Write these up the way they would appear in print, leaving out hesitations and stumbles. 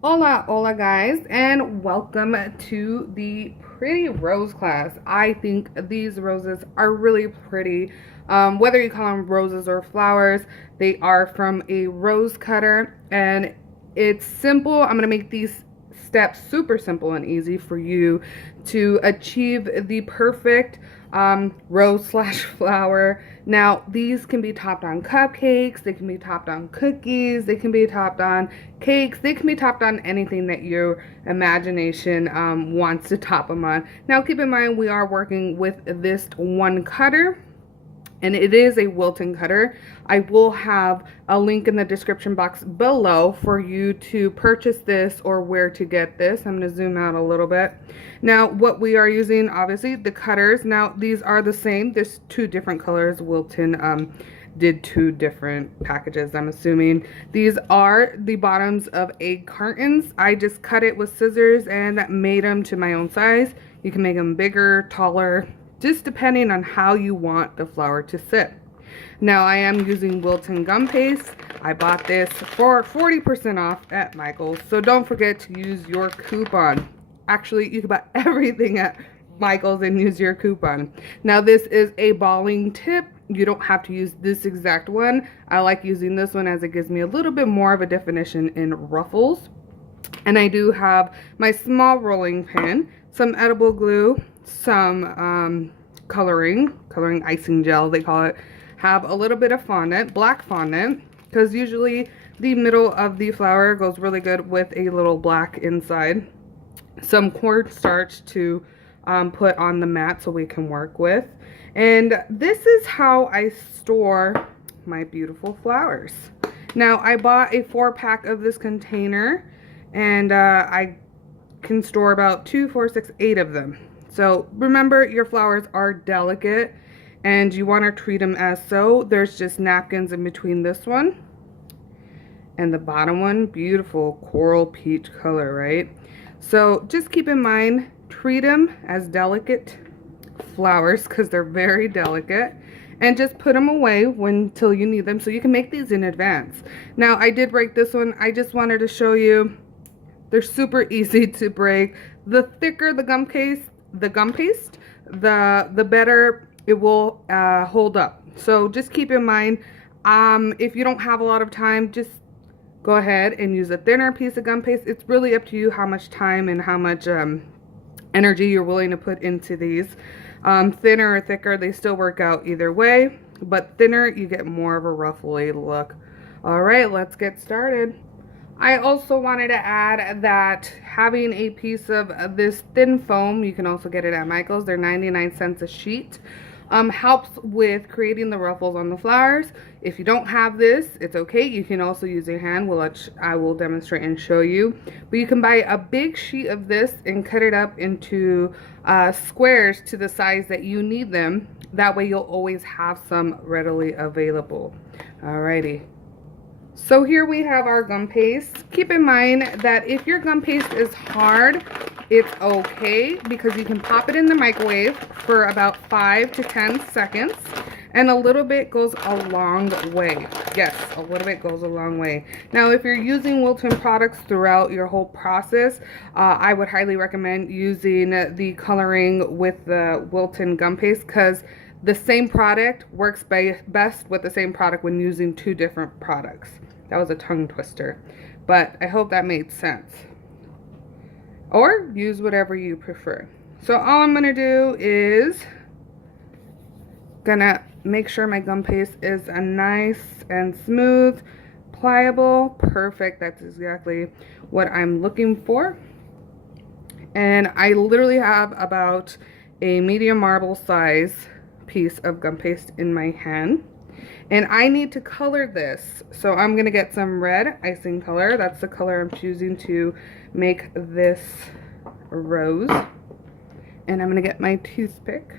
Hola, hola guys, and welcome to the pretty rose class. I think these roses are really pretty. Whether you call them roses or flowers, they are from a rose cutter, and it's simple. I'm gonna make these steps super simple and easy for you to achieve the perfect rose slash flower. Now, these can be topped on cupcakes, they can be topped on cookies, they can be topped on cakes, they can be topped on anything that your imagination wants to top them on. Now, keep in mind, we are working with this one cutter, and it is a Wilton cutter. I will have a link in the description box below for you to purchase this or where to get this. I'm going to zoom out a little bit. Now, what we are using, obviously, the cutters. Now, these are the same. There's two different colors. Wilton did two different packages, I'm assuming. These are the bottoms of egg cartons. I just cut it with scissors and made them to my own size. You can make them bigger, taller, just depending on how you want the flower to sit. Now I am using Wilton gum paste. I bought this for 40% off at Michael's, so don't forget to use your coupon. Actually, you can buy everything at Michael's and use your coupon. Now this is a balling tip. You don't have to use this exact one. I like using this one as it gives me a little bit more of a definition in ruffles. And I do have my small rolling pin, some edible glue, some coloring icing gel they call it, have a little bit of fondant, black fondant, because usually the middle of the flower goes really good with a little black inside, some cornstarch to put on the mat so we can work with. And this is how I store my beautiful flowers. Now I bought a 4-pack of this container, and I can store about 2, 4, 6, 8 of them. So remember, your flowers are delicate and you want to treat them as so. There's just napkins in between this one and the bottom one. Beautiful coral peach color, right? So just keep in mind, treat them as delicate flowers because they're very delicate, and just put them away until you need them so you can make these in advance. Now I did break this one. I just wanted to show you they're super easy to break. The thicker the gum paste, the better it will hold up. So just keep in mind, if you don't have a lot of time, just go ahead and use a thinner piece of gum paste. It's really up to you how much time and how much energy you're willing to put into these. Thinner or thicker, they still work out either way, but thinner, you get more of a ruffly look. All right, let's get started. I also wanted to add that having a piece of this thin foam, you can also get it at Michael's, they're 99 cents a sheet, helps with creating the ruffles on the flowers. If you don't have this, it's okay. You can also use your hand, which I will demonstrate and show you. But you can buy a big sheet of this and cut it up into squares to the size that you need them. That way you'll always have some readily available. Alrighty. So here we have our gum paste. Keep in mind that if your gum paste is hard, it's okay because you can pop it in the microwave for about 5 to 10 seconds, and a little bit goes a long way. Yes, a little bit goes a long way. Now, if you're using Wilton products throughout your whole process, I would highly recommend using the coloring with the Wilton gum paste, because the same product works best with the same product when using two different products. That was a tongue twister, but I hope that made sense. Or use whatever you prefer. So all I'm gonna do is gonna make sure my gum paste is nice and smooth, pliable, perfect. That's exactly what I'm looking for. And I literally have about a medium marble size piece of gum paste in my hand, and I need to color this, so I'm gonna get some red icing color. That's the color I'm choosing to make this rose, and I'm gonna get my toothpick,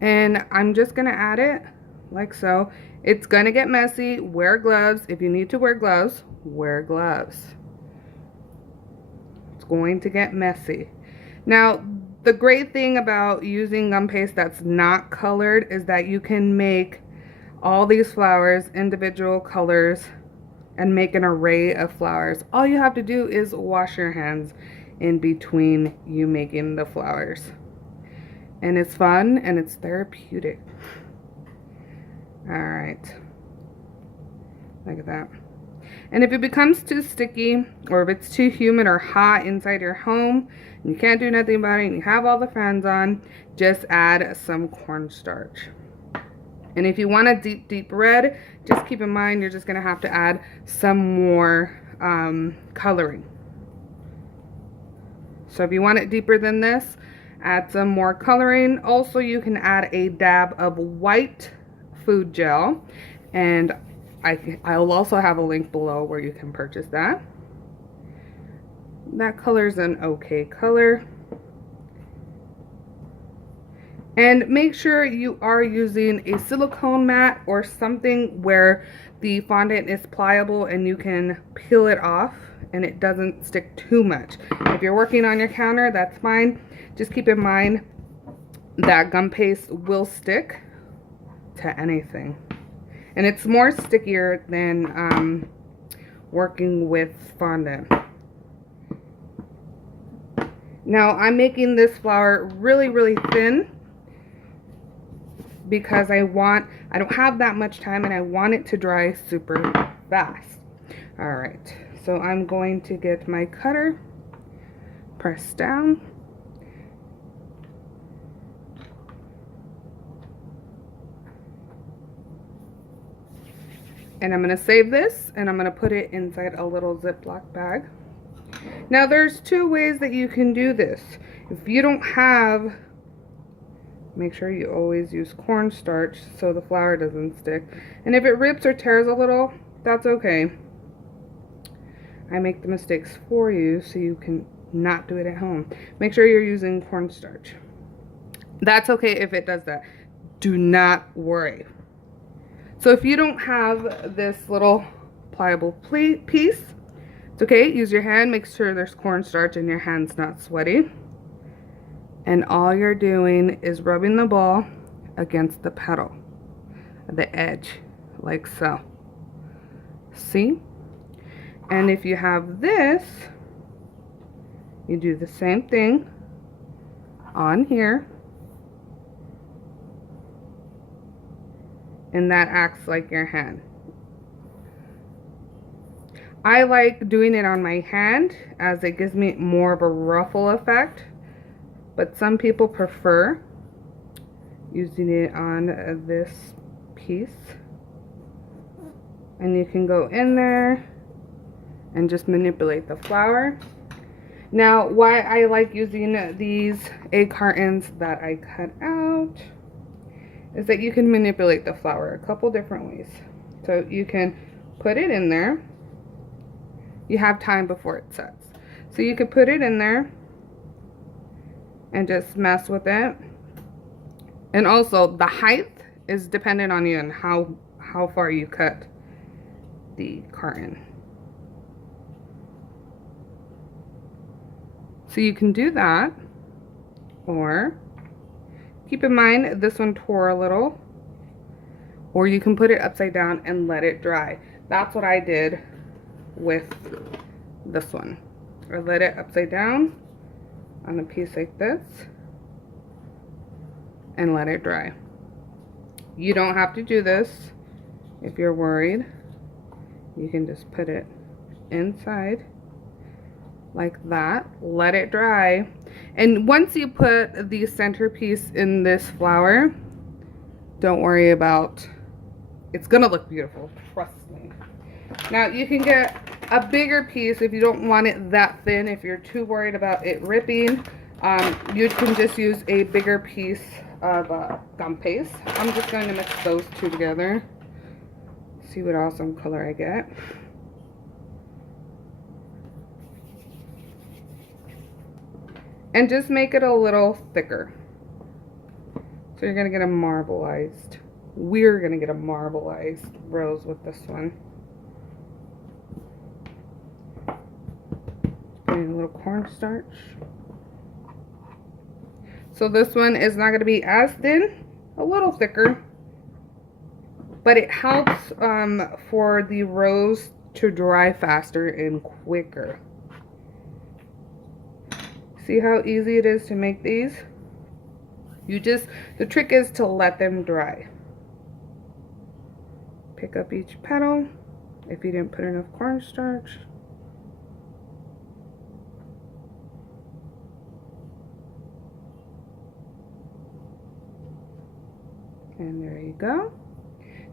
and I'm just gonna add it like so. It's gonna get messy. Wear gloves. If you need to wear gloves, wear gloves. It's going to get messy. Now, the great thing about using gum paste that's not colored is that you can make all these flowers individual colors and make an array of flowers. All you have to do is wash your hands in between you making the flowers. And it's fun and it's therapeutic. All right. Look at that. And if it becomes too sticky, or if it's too humid or hot inside your home, and you can't do nothing about it, and you have all the fans on, just add some cornstarch. And if you want a deep, deep red, just keep in mind you're just going to have to add some more coloring. So if you want it deeper than this, add some more coloring. Also, you can add a dab of white food gel, and I'll also have a link below where you can purchase that. That color's an okay color. And make sure you are using a silicone mat or something where the fondant is pliable and you can peel it off and it doesn't stick too much. If you're working on your counter, that's fine. Just keep in mind that gum paste will stick to anything. And it's more stickier than working with fondant. Now I'm making this flour really, really thin because I don't have that much time and I want it to dry super fast. All right, so I'm going to get my cutter, press down. And I'm going to save this and I'm going to put it inside a little Ziploc bag. Now there's two ways that you can do this. If you don't have, make sure you always use cornstarch so the flour doesn't stick. And if it rips or tears a little, that's okay. I make the mistakes for you so you can not do it at home. Make sure you're using cornstarch. That's okay if it does that. Do not worry. So if you don't have this little pliable piece, it's okay. Use your hand. Make sure there's cornstarch and your hand's not sweaty. And all you're doing is rubbing the ball against the petal, the edge, like so. See? And if you have this, you do the same thing on here. And that acts like your hand. I like doing it on my hand as it gives me more of a ruffle effect, but some people prefer using it on this piece. And you can go in there and just manipulate the flour. Now, why I like using these egg cartons that I cut out is that you can manipulate the flour a couple different ways. So you can put it in there. You have time before it sets. So you could put it in there and just mess with it. And also the height is dependent on you and how far you cut the carton. So you can do that, or keep in mind this one tore a little, or you can put it upside down and let it dry. That's what I did with this one. I let it upside down on a piece like this and let it dry. You don't have to do this if you're worried. You can just put it inside like that, let it dry. And once you put the centerpiece in this flour, don't worry about, it's gonna look beautiful, trust me. Now you can get a bigger piece if you don't want it that thin. If you're too worried about it ripping, you can just use a bigger piece of gum paste. I'm just going to mix those two together. See what awesome color I get. And just make it a little thicker. So you're going to get a marbleized, we're going to get a marbleized rose with this one. Putting a little cornstarch. So this one is not going to be as thin, a little thicker, but it helps for the rose to dry faster and quicker. See how easy it is to make these? The trick is to let them dry. Pick up each petal if you didn't put enough cornstarch. And there you go.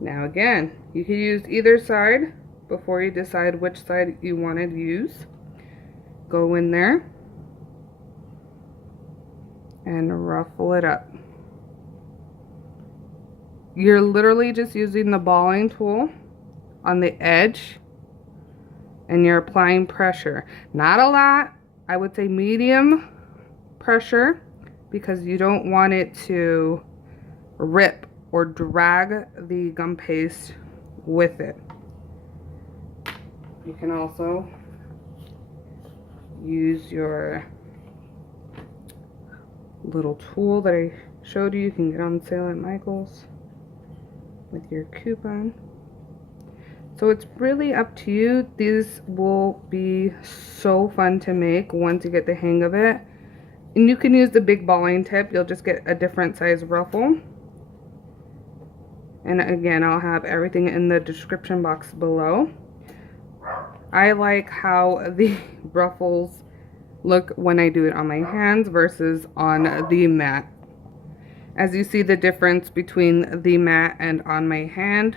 Now again, you can use either side before you decide which side you want to use. Go in there and ruffle it up. You're literally just using the balling tool on the edge and you're applying pressure. Not a lot, I would say medium pressure, because you don't want it to rip or drag the gum paste with it. You can also use your little tool that I showed you. You can get on sale at Michael's with your coupon. So it's really up to you. These will be so fun to make once you get the hang of it. And you can use the big balling tip. You'll just get a different size ruffle. And again, I'll have everything in the description box below. I like how the ruffles look when I do it on my hands versus on the mat. As you see the difference between the mat and on my hand,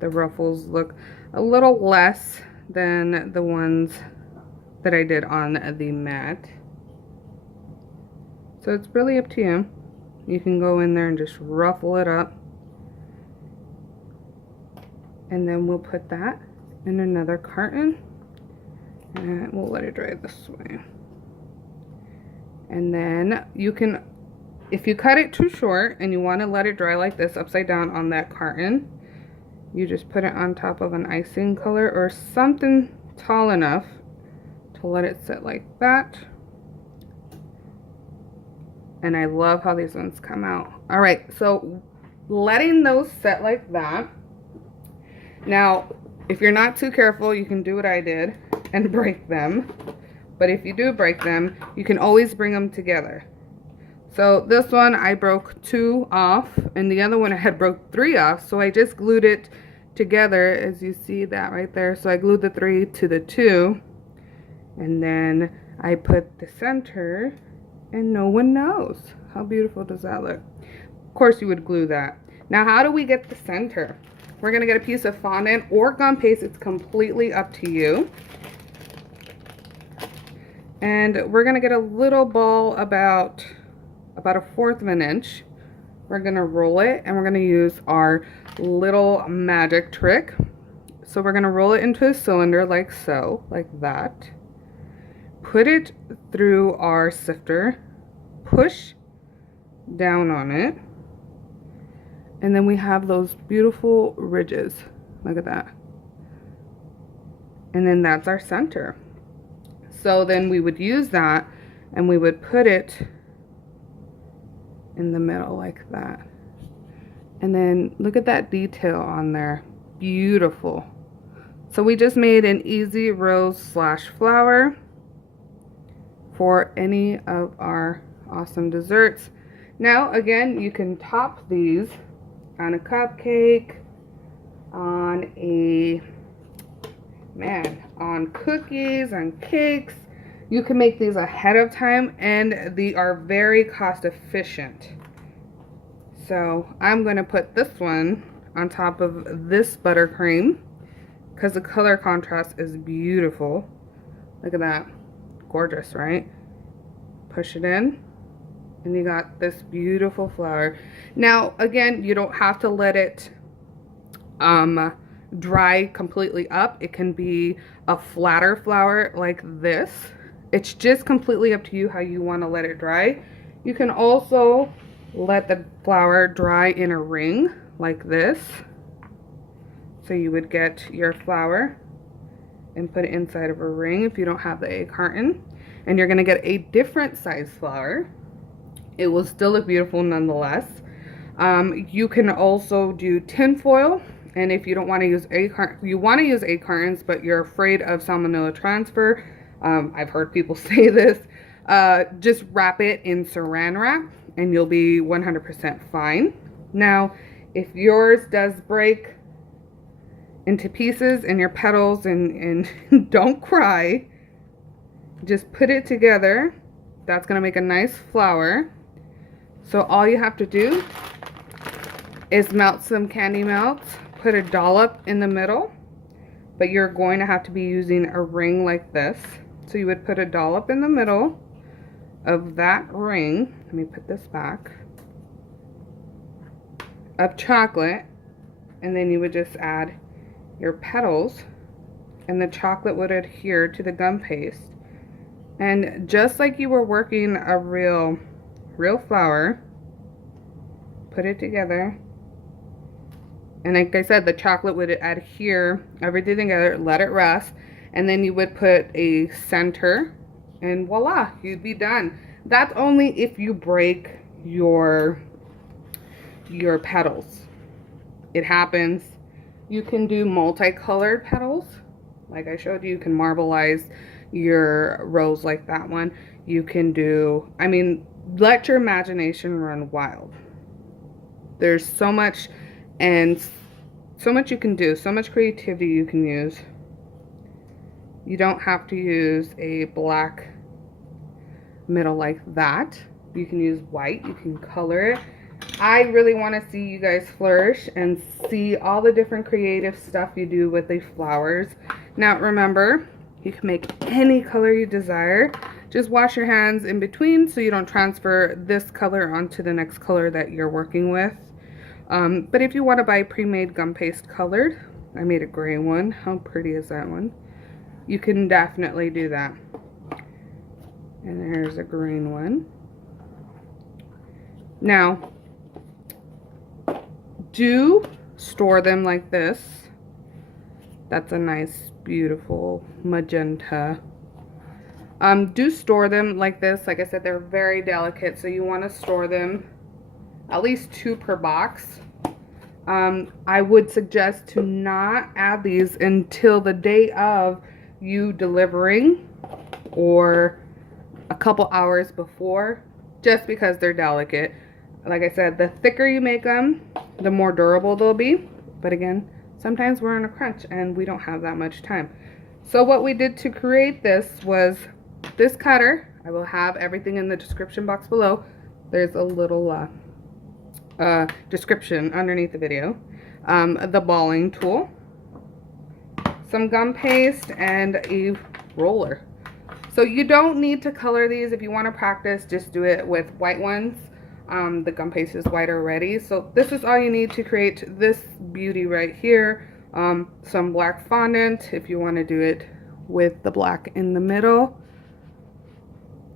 the ruffles look a little less than the ones that I did on the mat. So it's really up to you. You can go in there and just ruffle it up. And then we'll put that in another carton. And we'll let it dry this way. And then you can, if you cut it too short and you want to let it dry like this upside down on that carton, you just put it on top of an icing color or something tall enough to let it sit like that. And I love how these ones come out. All right, so letting those set like that. Now, if you're not too careful, you can do what I did and break them. But if you do break them, you can always bring them together. So this one I broke 2 off, and the other one I had broke 3 off. So I just glued it together, as you see that right there. So I glued the 3 to the 2, and then I put the center, and no one knows. How beautiful does that look? Of course you would glue that. Now how do we get the center? We're gonna get a piece of fondant or gum paste. It's completely up to you. And we're gonna get a little ball about 1/4 of an inch. We're gonna roll it, and we're gonna use our little magic trick. So we're gonna roll it into a cylinder like so, like that. Put it through our sifter, push down on it, and then we have those beautiful ridges. Look at that. And then that's our center. So then we would use that and we would put it in the middle like that. And then look at that detail on there. Beautiful. So we just made an easy rose slash flower for any of our awesome desserts. Now again, you can top these on a cupcake, on on cookies, on cakes. You can make these ahead of time, and they are very cost efficient. So I'm going to put this one on top of this buttercream because the color contrast is beautiful. Look at that. Gorgeous, right? Push it in, and you got this beautiful flower. Now again, you don't have to let it dry completely up. It can be a flatter flower like this. It's just completely up to you how you want to let it dry. You can also let the flower dry in a ring like this. So you would get your flower and put it inside of a ring if you don't have the egg carton. And you're going to get a different size flower. It will still look beautiful nonetheless. You can also do tin foil And if you don't want to use egg cartons, you want to use egg cartons, but you're afraid of salmonella transfer, I've heard people say this, just wrap it in saran wrap and you'll be 100% fine. Now, if yours does break into pieces and your petals and don't cry, just put it together. That's going to make a nice flower. So all you have to do is melt some candy melts, put a dollop in the middle, but you're going to have to be using a ring like this. So you would put a dollop in the middle of that ring. Let me put this back. Of chocolate, and then you would just add your petals, and the chocolate would adhere to the gum paste. And just like you were working a real flower, put it together. And like I said, the chocolate would adhere everything together, let it rest, and then you would put a center, and voila, you'd be done. That's only if you break your petals. It happens. You can do multicolored petals. Like I showed you, you can marbleize your rose like that one. You can do, I mean, let your imagination run wild. There's so much, and so much you can do, so much creativity you can use. You don't have to use a black middle like that. You can use white, you can color it. I really want to see you guys flourish and see all the different creative stuff you do with the flowers. Now remember, you can make any color you desire. Just wash your hands in between so you don't transfer this color onto the next color that you're working with. But if you want to buy pre-made gum paste colored, I made a gray one. How pretty is that one? You can definitely do that. And there's a green one. Now, do store them like this. That's a nice, beautiful magenta. Do store them like this. Like I said, they're very delicate, so you want to store them at least 2 per box. I would suggest to not add these until the day of you delivering or a couple hours before, just because they're delicate. Like I said, the thicker you make them, the more durable they'll be. But again, sometimes we're in a crunch and we don't have that much time. So what we did to create this was this cutter. I will have everything in the description box below. There's a little description underneath the video. The balling tool, some gum paste, and a roller. So you don't need to color these. If you want to practice, just do it with white ones. The gum paste is white already. So this is all you need to create this beauty right here. Some black fondant if you want to do it with the black in the middle.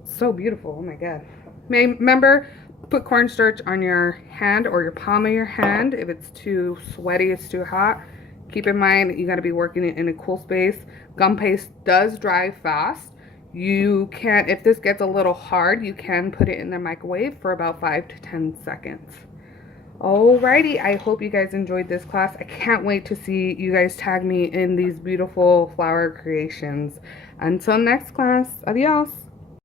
So beautiful. Oh my god. Remember, put cornstarch on your hand or your palm of your hand. If it's too sweaty, it's too hot, keep in mind you got to be working it in a cool space. Gum paste does dry fast. You can, if this gets a little hard, you can put it in the microwave for about 5 to 10 seconds. Alrighty, I hope you guys enjoyed this class. I can't wait to see you guys tag me in these beautiful flower creations. Until next class, adios.